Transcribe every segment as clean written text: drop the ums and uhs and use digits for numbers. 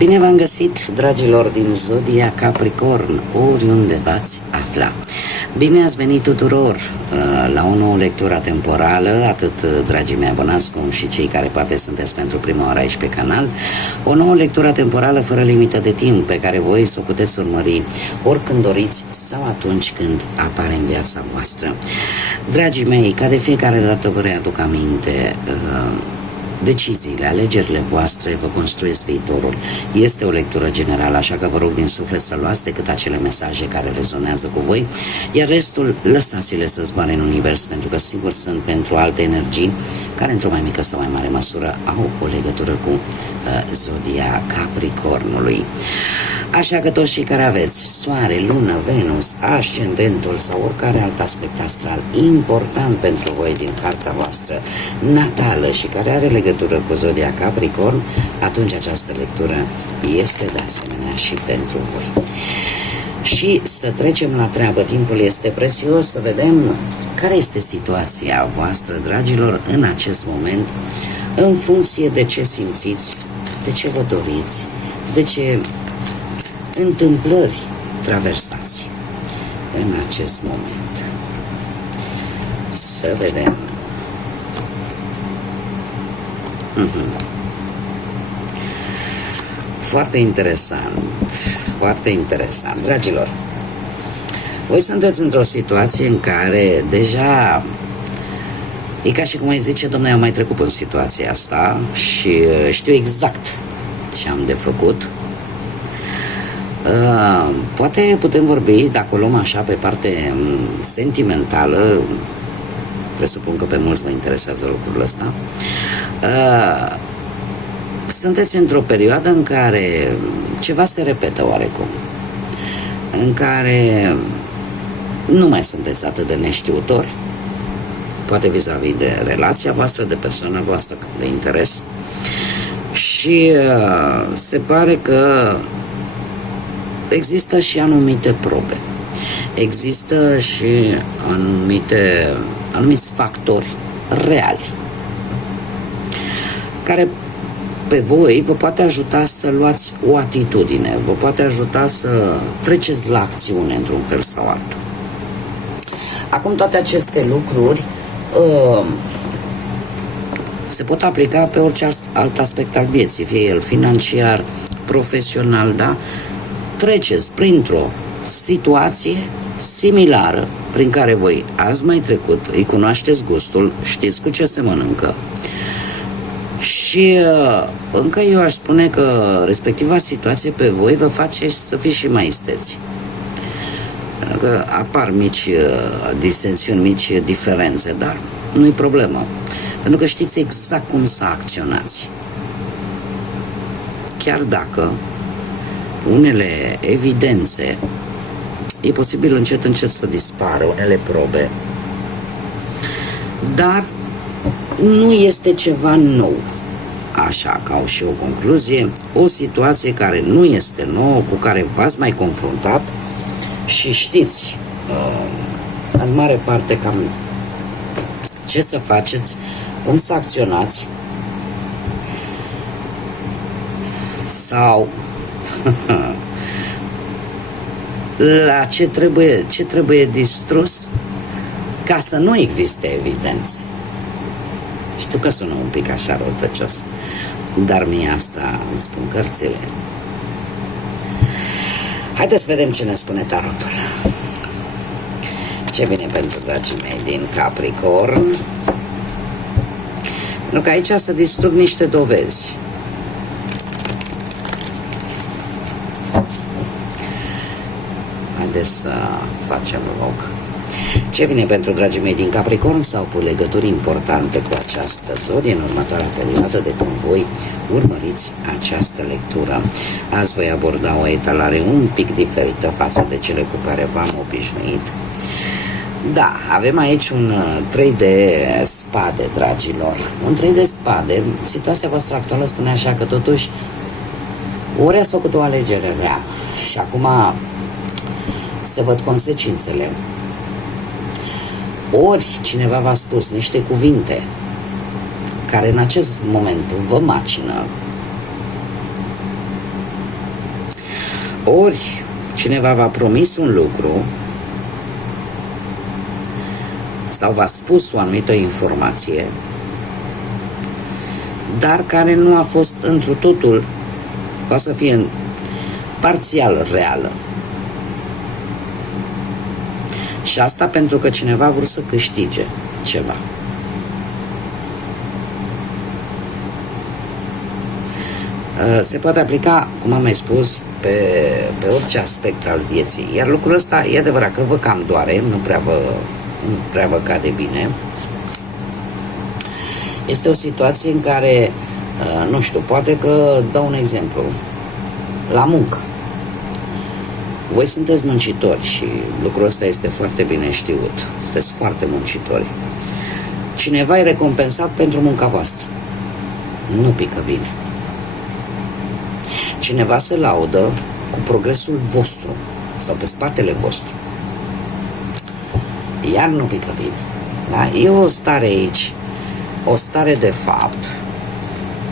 Bine v-am găsit, dragilor din Zodia Capricorn, oriunde v-ați afla. Bine ați venit tuturor la o nouă lectură temporală, atât dragii mei abonați cum și cei care poate sunteți pentru prima oară aici pe canal. O nouă lectură temporală fără limită de timp, pe care voi să o puteți urmări oricând doriți sau atunci când apare în viața voastră. Dragii mei, ca de fiecare dată vă readuc aminte, deciziile, alegerile voastre vă construiesc viitorul. Este o lectură generală, așa că vă rog din suflet să luați decât acele mesaje care rezonează cu voi, iar restul lăsați-le să zboare în univers, pentru că sigur sunt pentru alte energii care într-o mai mică sau mai mare măsură au o legătură cu Zodia Capricornului. Așa că toți cei care aveți Soare, Lună, Venus, Ascendentul sau oricare alt aspect astral important pentru voi din cartea voastră natală și care are legătură cu Zodia Capricorn, atunci această lectură este de asemenea și pentru voi. Și să trecem la treabă, timpul este prețios, să vedem care este situația voastră, dragilor, în acest moment, în funcție de ce simțiți, de ce vă doriți, de ce întâmplări traversați în acest moment. Să vedem. Foarte interesant, foarte interesant. Dragilor, voi sunteți într-o situație în care deja e ca și cum îi zice, domnule, am mai trecut în situația asta și știu exact ce am de făcut. Poate putem vorbi, dacă o luăm așa pe parte sentimentală, presupun că pe mulți vă interesează lucrul ăsta, sunteți într-o perioadă în care ceva se repetă oarecum, în care nu mai sunteți atât de neștiutori, poate vis-a-vis de relația voastră, de persoana voastră de interes, și se pare că există și anumite probe, există și anumiți factori reali care pe voi vă poate ajuta să luați o atitudine, vă poate ajuta să treceți la acțiune într-un fel sau altul. Acum, toate aceste lucruri se pot aplica pe orice alt aspect al vieții, fie el financiar, profesional, da? Treceți printr-o situație similară prin care voi ați mai trecut, îi cunoașteți gustul, știți cu ce se mănâncă și încă eu aș spune că respectiva situație pe voi vă face să fiți și mai isteți. Pentru că apar mici disensiuni, mici diferențe, dar nu-i problemă. Pentru că știți exact cum să acționați. Chiar dacă unele evidențe e posibil încet să dispară, unele probe, dar nu este ceva nou. Așa, ca și o concluzie, o situație care nu este nouă, cu care v-ați mai confruntat și știți în mare parte cam ce să faceți, cum să acționați sau la ce trebuie distrus ca să nu existe evidențe. Știu că sună un pic așa răutăcios, dar mie asta îmi spun cărțile. Haideți să vedem ce ne spune tarotul. Ce vine pentru dragii mei din Capricorn? Pentru că aici se distrug niște dovezi. Haideți să facem loc. Ce vine pentru dragii mei din Capricorn sau cu legături importante cu această zodie în următoarea perioadă de când voi urmăriți această lectură? Azi voi aborda o etalare un pic diferită față de cele cu care v-am obișnuit. Da, avem aici un 3 de spade, dragilor. Un 3 de spade. Situația voastră actuală spune așa că totuși ori ați făcut o alegere rea și acum se văd consecințele. Ori cineva v-a spus niște cuvinte care în acest moment vă macină ori cineva v-a promis un lucru sau v-a spus o anumită informație, dar care nu a fost întru totul, poate să fie parțial reală. Și asta pentru că cineva a vrut să câștige ceva. Se poate aplica, cum am mai spus, pe orice aspect al vieții. Iar lucrul ăsta e adevărat că vă cam doare, nu prea vă cade bine. Este o situație în care, nu știu, poate că dau un exemplu. La muncă. Voi sunteți muncitori și lucrul ăsta este foarte bine știut. Sunteți foarte muncitori. Cineva e recompensat pentru munca voastră. Nu pică bine. Cineva se laudă cu progresul vostru sau pe spatele vostru. Iar nu pică bine. Da? E o stare aici, o stare de fapt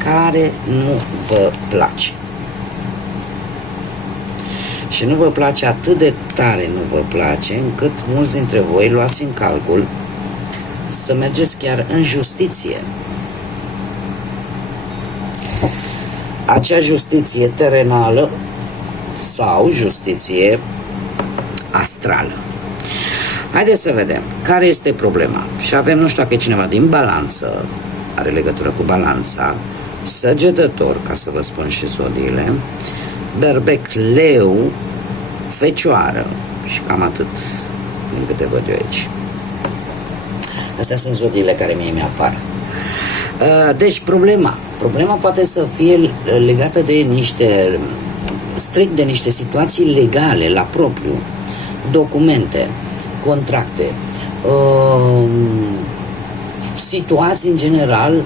care nu vă place. Și nu vă place atât de tare, nu vă place, încât mulți dintre voi luați în calcul să mergeți chiar în justiție. Acea justiție terenală sau justiție astrală. Haideți să vedem care este problema. Și avem, nu știu dacă e cineva din balanță, are legătură cu balanța, Săgetător, ca să vă spun și zodiile, Berbec, Leu, Fecioară și cam atât din câte văd eu aici. Astea sunt zodiile care mie mi-apar. Deci problema poate să fie legată de strict de niște situații legale la propriu, documente, contracte, situații în general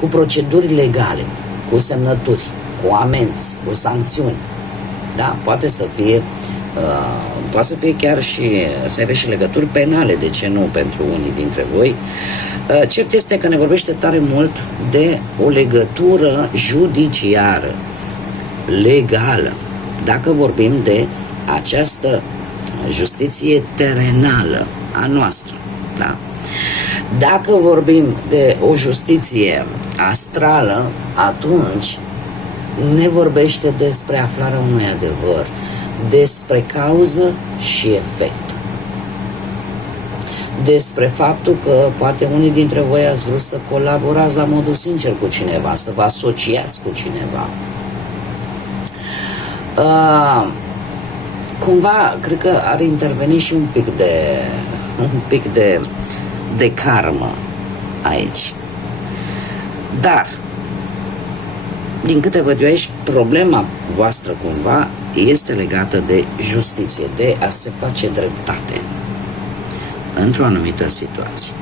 cu proceduri legale, cu semnături, cu amenzi, cu sancțiuni. Da, poate să fie chiar și să aibă și legături penale, de ce nu pentru unii dintre voi. Cert este că ne vorbește tare mult de o legătură judiciară, legală, dacă vorbim de această justiție terenală a noastră. Da? Dacă vorbim de o justiție astrală, atunci ne vorbește despre aflarea unui adevăr, despre cauză și efect. Despre faptul că poate unii dintre voi ați vrut să colaborați la modul sincer cu cineva, să vă asociați cu cineva. Cumva, cred că ar interveni și un pic de karmă aici. Dar, din câte văd eu aici, problema voastră cumva este legată de justiție, de a se face dreptate într-o anumită situație.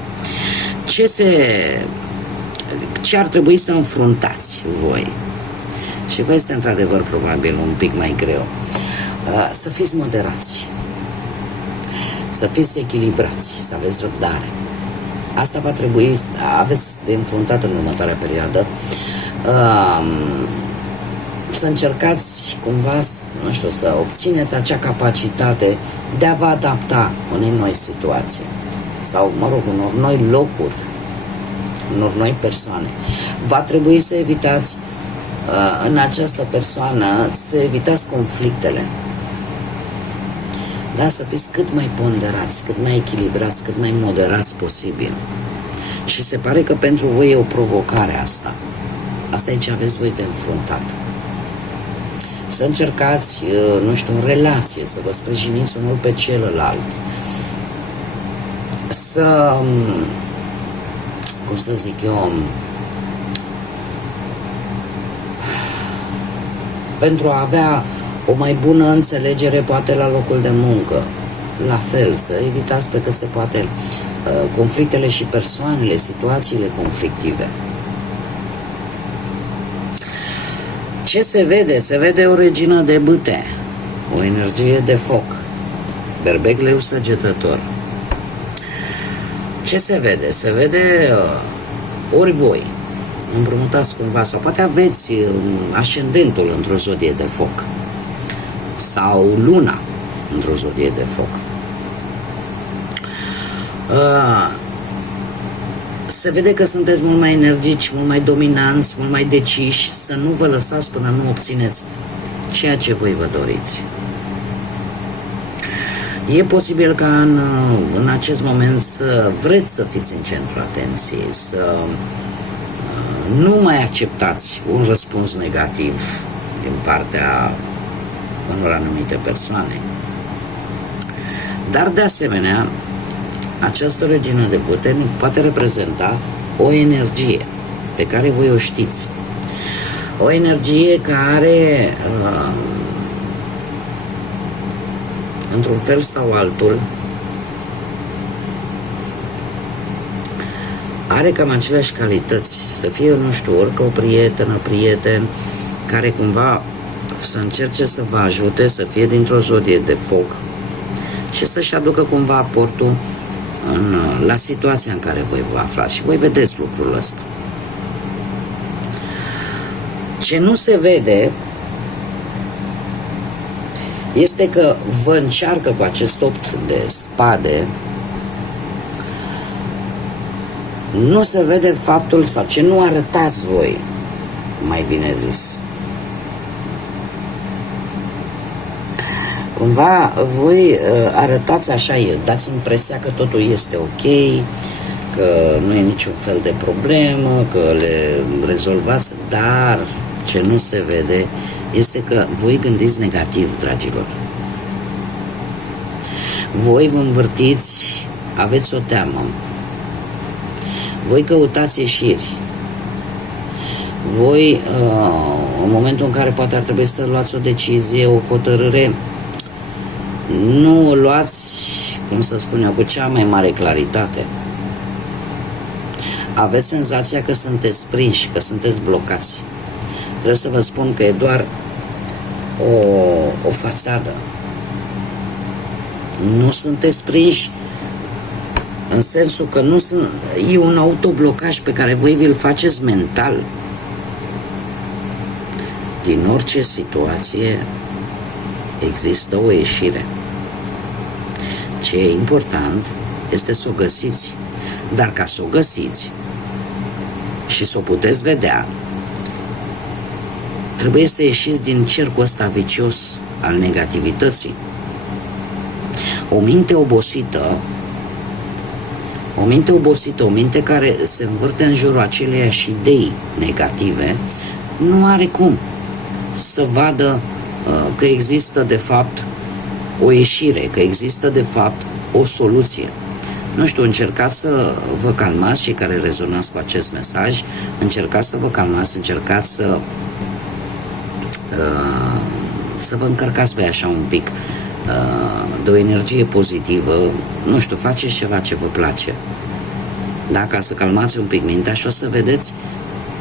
Ce ar trebui să înfruntați voi? Și vă este într-adevăr probabil un pic mai greu. Să fiți moderați, să fiți echilibrați, să aveți răbdare. Asta va trebui, aveți de înfruntat în următoarea perioadă. Să încercați cumva, nu știu, să obțineți acea capacitate de a vă adapta unei noi situații sau, mă rog, unor noi locuri, unor noi persoane. Va trebui să evitați în această persoană, să evitați conflictele. Da, să fiți cât mai ponderați, cât mai echilibrați, cât mai moderați posibil. Și se pare că pentru voi e o provocare asta. Asta e ce aveți voi de înfruntat. Să încercați, nu știu, în relație, să vă sprijiniți unul pe celălalt. Să, cum să zic eu, pentru a avea o mai bună înțelegere poate la locul de muncă. La fel, să evitați pe cât se poate conflictele și persoanele, situațiile conflictive. Ce se vede? Se vede o regină de bâte, o energie de foc, Berbec, Leu, Săgetător. Ce se vede? Se vede ori voi împrumutați cumva, sau poate aveți ascendentul într-o zodie de foc. sau Luna într-o zodie de foc. Se vede că sunteți mult mai energici, mult mai dominanți, mult mai deciși, să nu vă lăsați până nu obțineți ceea ce voi vă doriți. E posibil ca în acest moment să vreți să fiți în centrul atenției, să nu mai acceptați un răspuns negativ din partea unor anumite persoane. Dar de asemenea, această regină de putere poate reprezenta o energie pe care voi o știți. O energie care, într-un fel sau altul, are cam aceleași calități. Să fie, nu știu, orică o prietenă, prieten, care cumva să încerce să vă ajute, să fie dintr-o zodie de foc și să-și aducă cumva aportul la situația în care voi vă aflați. Și voi vedeți lucrul ăsta. Ce nu se vede este că vă încearcă cu acest 8 de spade. Nu se vede faptul, sau ce nu arătați voi, mai bine zis. Cumva voi arătați așa, dați impresia că totul este ok, că nu e niciun fel de problemă, că le rezolvați, dar ce nu se vede este că voi gândiți negativ, dragilor. Voi vă învârtiți, aveți o teamă. Voi căutați ieșiri. Voi, în momentul în care poate ar trebui să luați o decizie, o hotărâre, nu o luați, cum să spun eu, cu cea mai mare claritate. Aveți senzația că sunteți prinși, că sunteți blocați. Trebuie să vă spun că e doar o fațadă. Nu sunteți prinși în sensul că e un autoblocaj pe care voi vi-l faceți mental. Din orice situație există o ieșire. Ce e important este să o găsiți. Dar ca să o găsiți și să o puteți vedea, trebuie să ieșiți din cercul ăsta vicios al negativității. O minte obosită, o minte care se învârte în jurul aceleiași idei negative, nu are cum să vadă că există de fapt o ieșire, că există de fapt o soluție. Nu știu, încercați să vă calmați, cei care rezonați cu acest mesaj, încercați să vă calmați, încercați să vă încărcați voi așa un pic de o energie pozitivă, nu știu, faceți ceva ce vă place. Da, ca să calmați un pic mintea și o să vedeți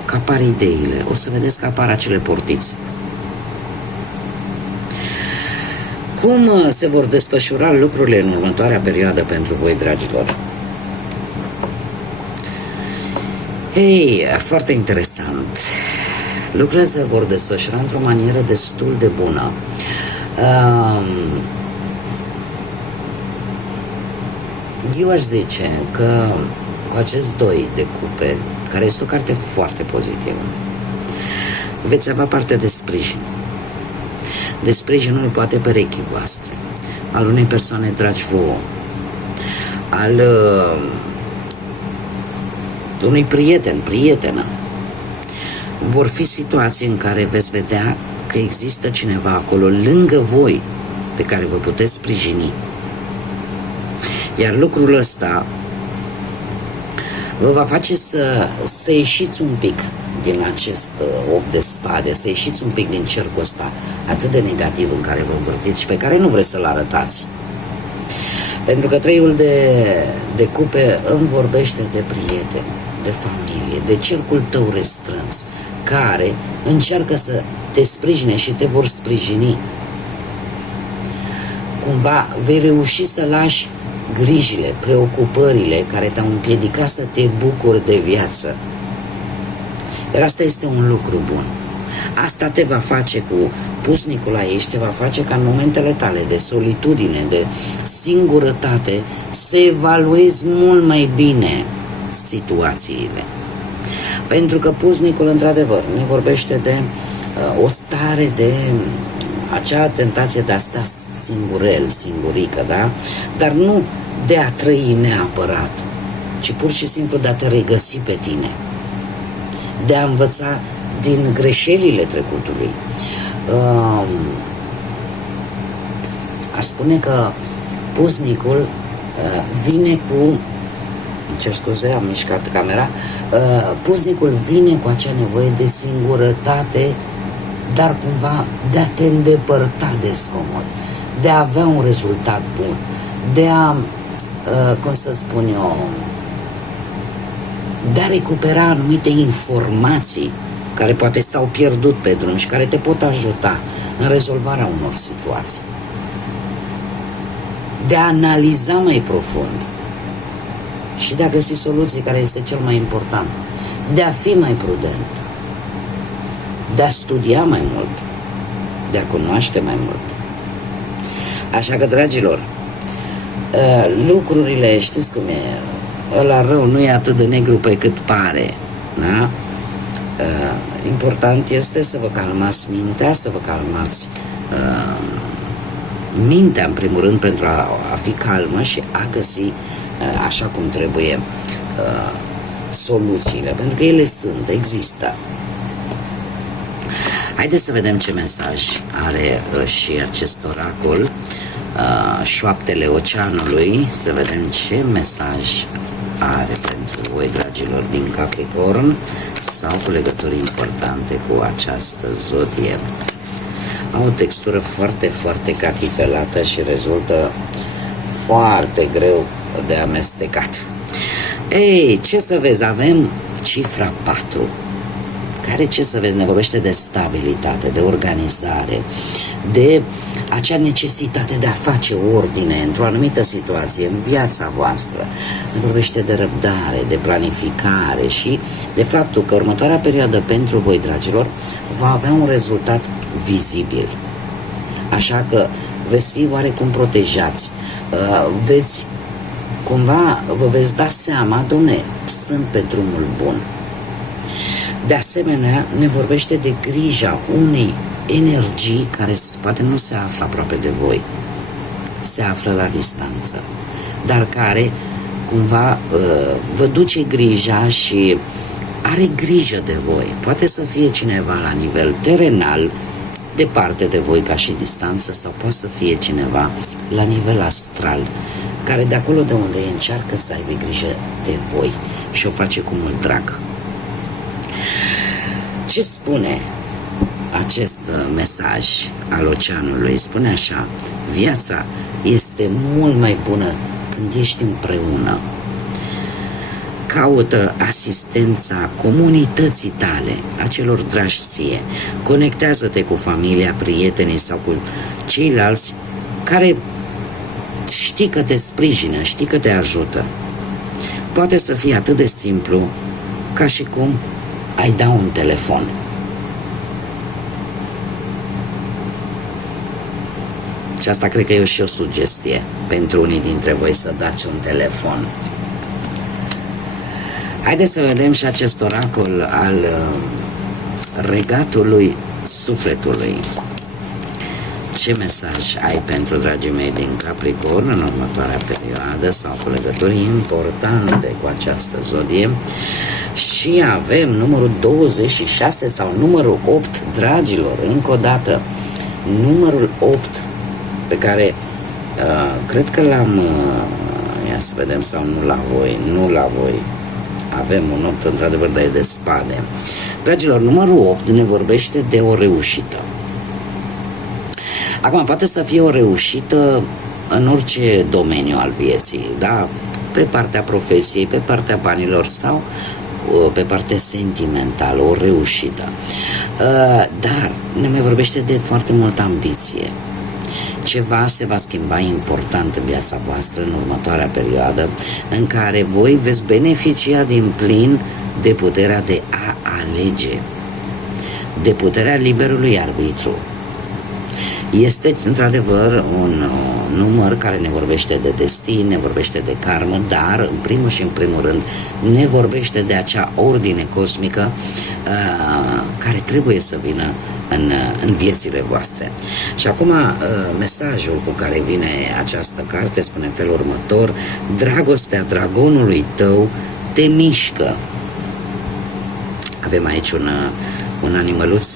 că apar ideile, o să vedeți că apar acele portițe. Cum se vor desfășura lucrurile în următoarea perioadă pentru voi, dragilor? Ei, foarte interesant. Lucrurile se vor desfășura într-o manieră destul de bună. Eu aș zice că cu acest 2 de cupe, care este o carte foarte pozitivă, veți avea parte de sprijin. De sprijinul poate perechii voastre, al unei persoane dragi vouă, al unui prieten, prietenă. Vor fi situații în care veți vedea că există cineva acolo lângă voi pe care vă puteți sprijini. Iar lucrul ăsta vă va face să ieșiți un pic din acest 8 de spade, să ieșiți un pic din cercul ăsta atât de negativ în care vă învârtiți și pe care nu vreți să-l arătați. Pentru că 3-ul de cupe îmi vorbește de prieteni, de familie, de cercul tău restrâns, care încearcă să te sprijine și te vor sprijini. Cumva vei reuși să lași grijile, preocupările care te-au împiedicat să te bucuri de viață. Iar asta este un lucru bun. Asta te va face cu pusnicul aici, te va face ca în momentele tale de solitudine, de singurătate, să evaluezi mult mai bine situațiile. Pentru că pusnicul, într-adevăr, ne vorbește de o stare de acea tentație de a sta singurel, singurică, da? Dar nu de a trăi neapărat, ci pur și simplu de a te regăsi pe tine, de a învăța din greșelile trecutului. Aș spune că pusnicul vine cu... cer scuze, am mișcat camera. Pusnicul vine cu acea nevoie de singurătate, dar cumva de a te îndepărta de zgomot, de a avea un rezultat bun, de a, cum să spun eu, de a recupera anumite informații care poate s-au pierdut pe drum și care te pot ajuta în rezolvarea unor situații, de a analiza mai profund și de a găsi soluții, care este cel mai important, de a fi mai prudent, de a studia mai mult, de a cunoaște mai mult. Așa că, dragilor, lucrurile, știți cum e, ăla rău nu e atât de negru pe cât pare, da? Important este să vă calmați mintea, să vă calmați mintea, în primul rând, pentru a fi calmă și a găsi așa cum trebuie soluțiile, pentru că ele sunt, există. Haideți să vedem ce mesaj are și acest oracol, șoaptele oceanului, să vedem ce mesaj are pentru voi, dragilor din Capricorn, sau cu legături importante cu această zodie. Au o textură foarte, foarte catifelată și rezultă foarte greu de amestecat. Ei, ce să vezi, avem cifra 4, care, ce să vezi, ne vorbește de stabilitate, de organizare, de acea necesitate de a face ordine într-o anumită situație în viața voastră. Ne vorbește de răbdare, de planificare și de faptul că următoarea perioadă pentru voi, dragilor, va avea un rezultat vizibil. Așa că veți fi oarecum protejați, vă veți da seama, domne, sunt pe drumul bun. De asemenea, ne vorbește de grija unei energii care poate nu se află aproape de voi, se află la distanță, dar care cumva vă duce grija și are grijă de voi. Poate să fie cineva la nivel terenal, departe de voi ca și distanță, sau poate să fie cineva la nivel astral, care de acolo de unde încearcă să aibă grijă de voi și o face cu mult drag. Ce spune acest mesaj al oceanului? Spune așa: viața este mult mai bună când ești împreună. Caută asistența comunității tale, a celor dragi ție. Conectează-te cu familia, prietenii sau cu ceilalți care știi că te sprijină, știi că te ajută. Poate să fie atât de simplu ca și cum ai da un telefon. Și asta cred că e și o sugestie pentru unii dintre voi, să dați un telefon. Haideți să vedem și acest oracol al regatului sufletului. Ce mesaj ai pentru dragii mei din Capricorn în următoarea perioadă, sau cu legături importante cu această zodie? Și avem numărul 26 sau numărul 8, dragilor, încă o dată, numărul 8, pe care cred că l-am, ia să vedem, sau nu la voi, avem un 8 într-adevăr, dar e de spade. Dragilor, numărul 8 ne vorbește de o reușită. Acum, poate să fie o reușită în orice domeniu al vieții, da? Pe partea profesiei, pe partea banilor sau pe partea sentimentală, o reușită. Dar ne mai vorbește de foarte multă ambiție. Ceva se va schimba important în viața voastră în următoarea perioadă, în care voi veți beneficia din plin de puterea de a alege, de puterea liberului arbitru. Este într-adevăr un număr care ne vorbește de destin, ne vorbește de karmă, dar în primul și în primul rând ne vorbește de acea ordine cosmică care trebuie să vină în viețile voastre. Și acum mesajul cu care vine această carte spune în felul următor: dragostea dragonului tău te mișcă. Avem aici un animăluț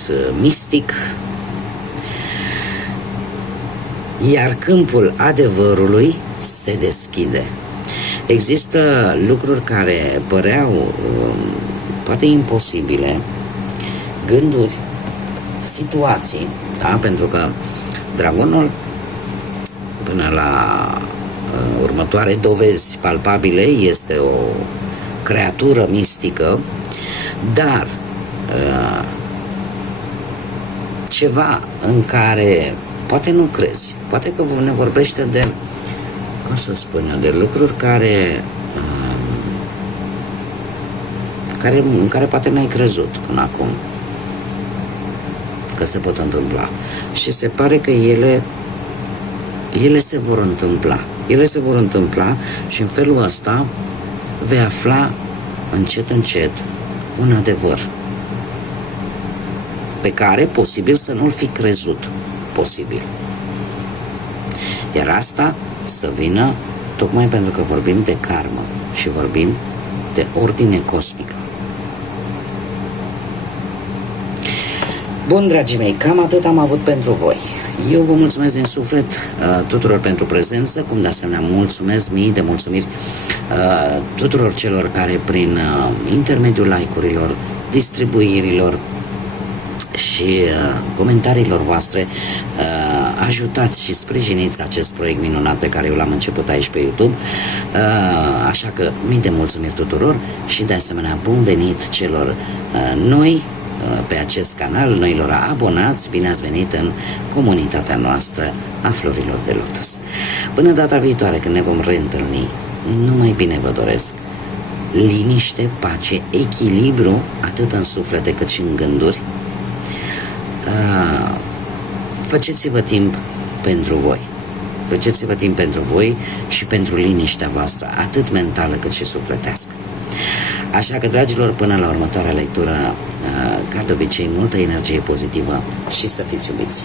mistic, iar câmpul adevărului se deschide. Există lucruri care păreau poate imposibile, gânduri, situații, da? Pentru că dragonul, până la următoare dovezi palpabile, este o creatură mistică, dar ceva în care poate nu crezi, poate că ne vorbește de, cum să spun eu, de lucruri în care poate n-ai crezut până acum că se pot întâmpla. Și se pare că ele se vor întâmpla. Ele se vor întâmpla și în felul ăsta vei afla încet, încet un adevăr pe care posibil să nu-l fi crezut. Posibil. Iar asta să vină tocmai pentru că vorbim de karmă și vorbim de ordine cosmică. Bun, dragii mei, cam atât am avut pentru voi. Eu vă mulțumesc din suflet tuturor pentru prezență, cum de asemenea mulțumesc mii de mulțumiri tuturor celor care prin intermediul like-urilor, distribuirilor și comentariilor voastre ajutați și sprijiniți acest proiect minunat pe care eu l-am început aici pe YouTube. Așa că mii de mulțumiri tuturor și de asemenea bun venit celor noi pe acest canal, noilor abonați, bine ați venit în comunitatea noastră a Florilor de Lotus. Până data viitoare când ne vom reîntâlni, numai bine vă doresc liniște, pace, echilibru, atât în suflete cât și în gânduri. Faceți-vă timp pentru voi. Faceți-vă timp pentru voi și pentru liniștea voastră, atât mentală cât și sufletească. Așa că, dragilor, până la următoarea lectură, ca de obicei, multă energie pozitivă și să fiți iubiți!